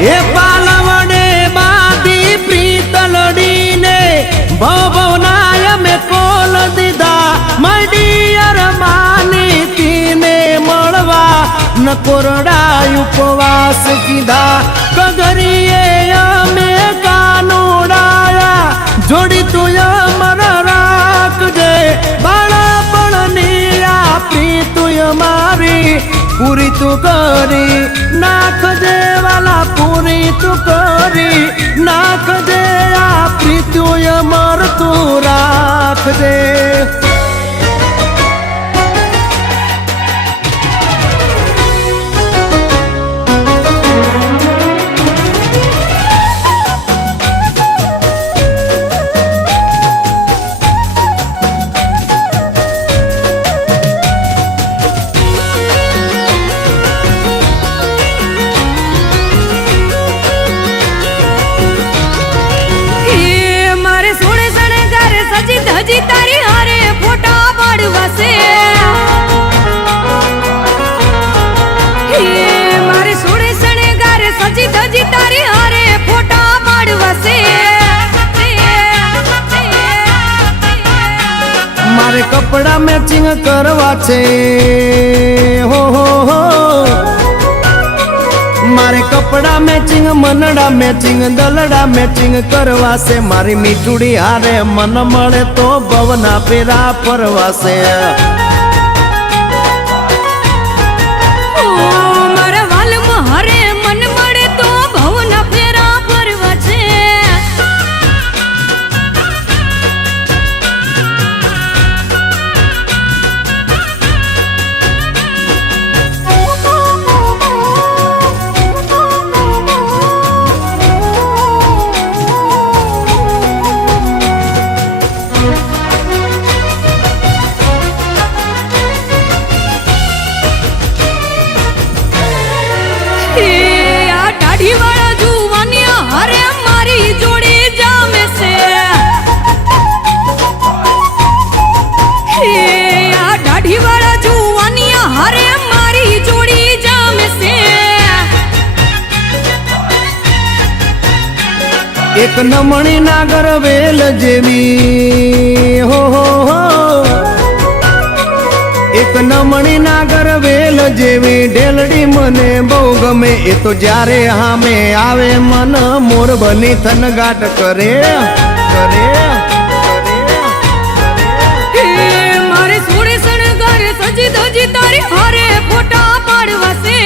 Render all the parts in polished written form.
એ પાલવડે બાધી પ્રીતલડીને ભવનાય મે call દીધા મડિયર માની તીને મળવા નકોરડા ઉપવાસ કીધા કગરીએ અમે કાનુડાયા જોડી તું અમર રાખજે બાળપણની આપી તું મારી પૂરી તું કરી નાખજે વાલા પૂરી તું કરી નાખજે આપી તું અમર તું રાખજે હજી તારી હારે ફોટા પાડવાશે મારે સોડે શણગાર સજી ધજી તારી હારે ફોટા પાડવાશે મારે કપડા મેચિંગ કરવા છે હો મારે કપડા મેચિંગ મનડા મેચિંગ દલડા મેચિંગ કરવાશે મારી મીઠુડી હારે મન મળે તો ભવના પેરા પરવાશે મારા વાલમાં હારે મન મળે તો ભવના ફેરા ફરવા છે દાઢીવાળા જુવાનિયા હારે મારી જોડી જામે છે આ દાઢીવાળા જુવાનિયા હારે મારી જોડી જામે છે એક નમણી નાગર વેલ જેવી હો એક નમણી નાગર વેલ જેવી ઢેલડી મને બહુ ગમે એ તો જ્યારે હામે આવે મન મોર બની થનગાટ કરે મારે સોડે શણગાર સજી ધજી તારી હારે ફોટા પાડવાશે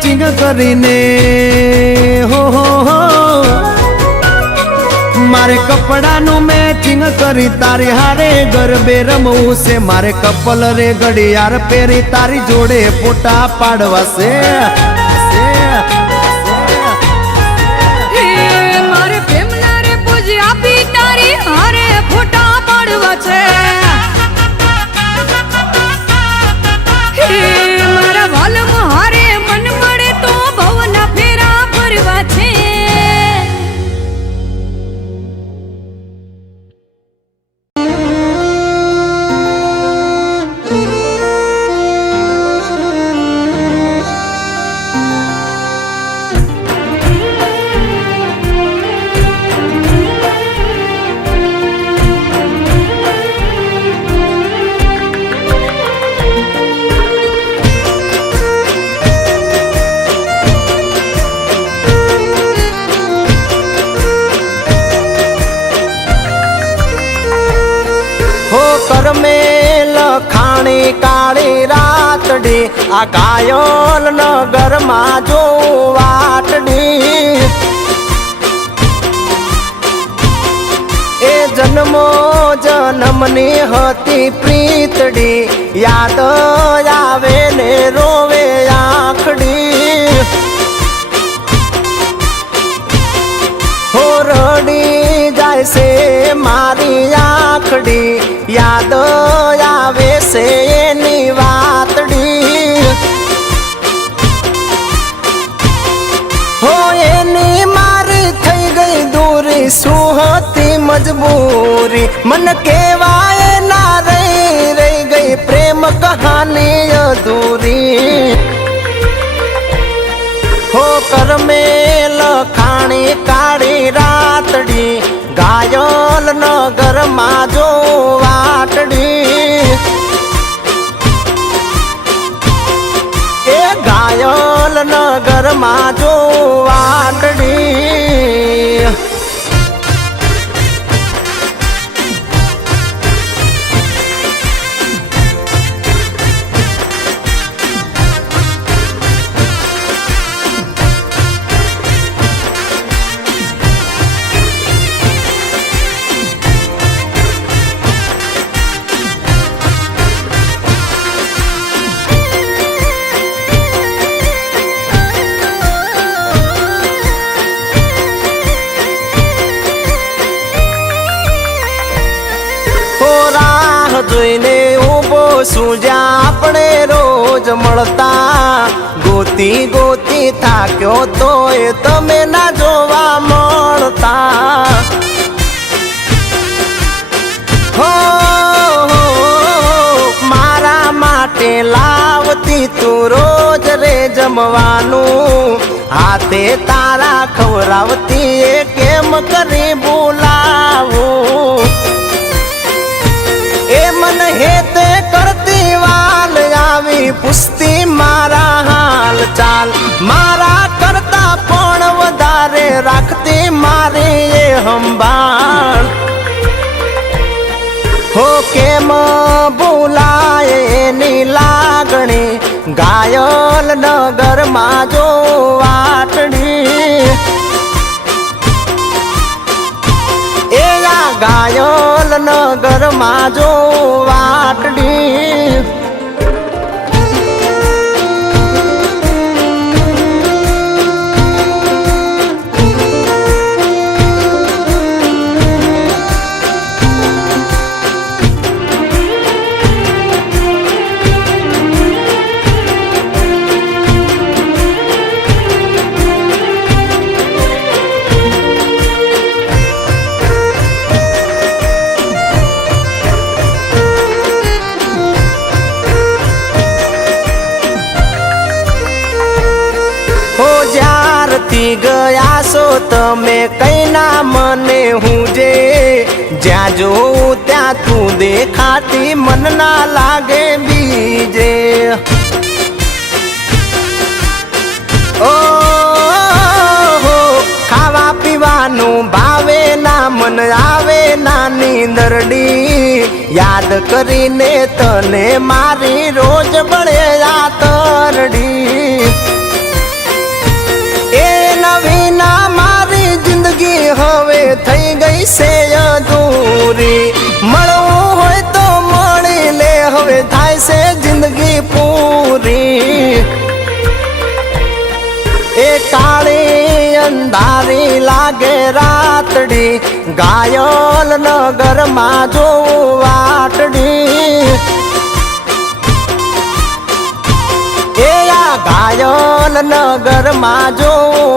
મેચિંગ કરીને હો મારે કપડાનું મેચિંગ કરી તારી હારે ગરબે રમવું છે મારે કપલ રે ઘડિયાળ પહેરી તારી જોડે ફોટા પાડવા છે મારે પ્રેમના રે પૂજ આપી તારી હારે ફોટા પાડવા છે મારા વાલમાં હારે મન મળે તો ભવના ફેરા ફરવા છે લખાણી કાળી રાતડી આ કાયોલ નગરમાં જો વાટડી એ જન્મો જન્મની હતી પ્રીતડી યાદ આવે ને રોવે આંખડી હો રડી જાય છે મારી આંખડી યાદ આવે છે એની વાતડી હો એની મારી થઈ ગઈ દૂરી શું હતી મજબૂરી મન કેવાય ના રહી ગઈ પ્રેમ કહાની અધૂરી હો કરમે લખાણી કાળી રાતડી ગાયલ નગરમાં જો વાટડી એ ગાયલ નગરમાં જો વાટડી જોઈને ઊભો છું જ્યાં આપણે રોજ મળતા ગોતી ગોતી થાક્યો તોય તમે ના જોવા મળતા હો મારા માટે લાવતી તું રોજ રે જમવાનું હાથે તારા ખવડાવતી એ કેમ કરી બોલાવું એ મન હેતે કરતી વાલ આવી પુસ્તી મારા હાલ ચાલ મારા કરતા પણ વધારે રાખતી મારી એ સંભાળ હો કેમ ભૂલાય એની લાગણી ગાયલ નગરમાં જો વાટડી એલા ગાયલ નગરમાં જો વાટડી ગયા છો તમે કઈ ના મને હું જે જ્યાં જોઉં ત્યાં તું દેખાતી મન ના લાગે બીજે ઓ ખાવા પીવાનું ભાવે ના મન આવે ના નીંદરડી યાદ કરીને તને મારી રોજ બળે આ તરડી સારી લાગે રાતડી ઘાયલ નગરમાં જોઉં વાટડી એ આ ઘાયલ નગરમાં જોઉં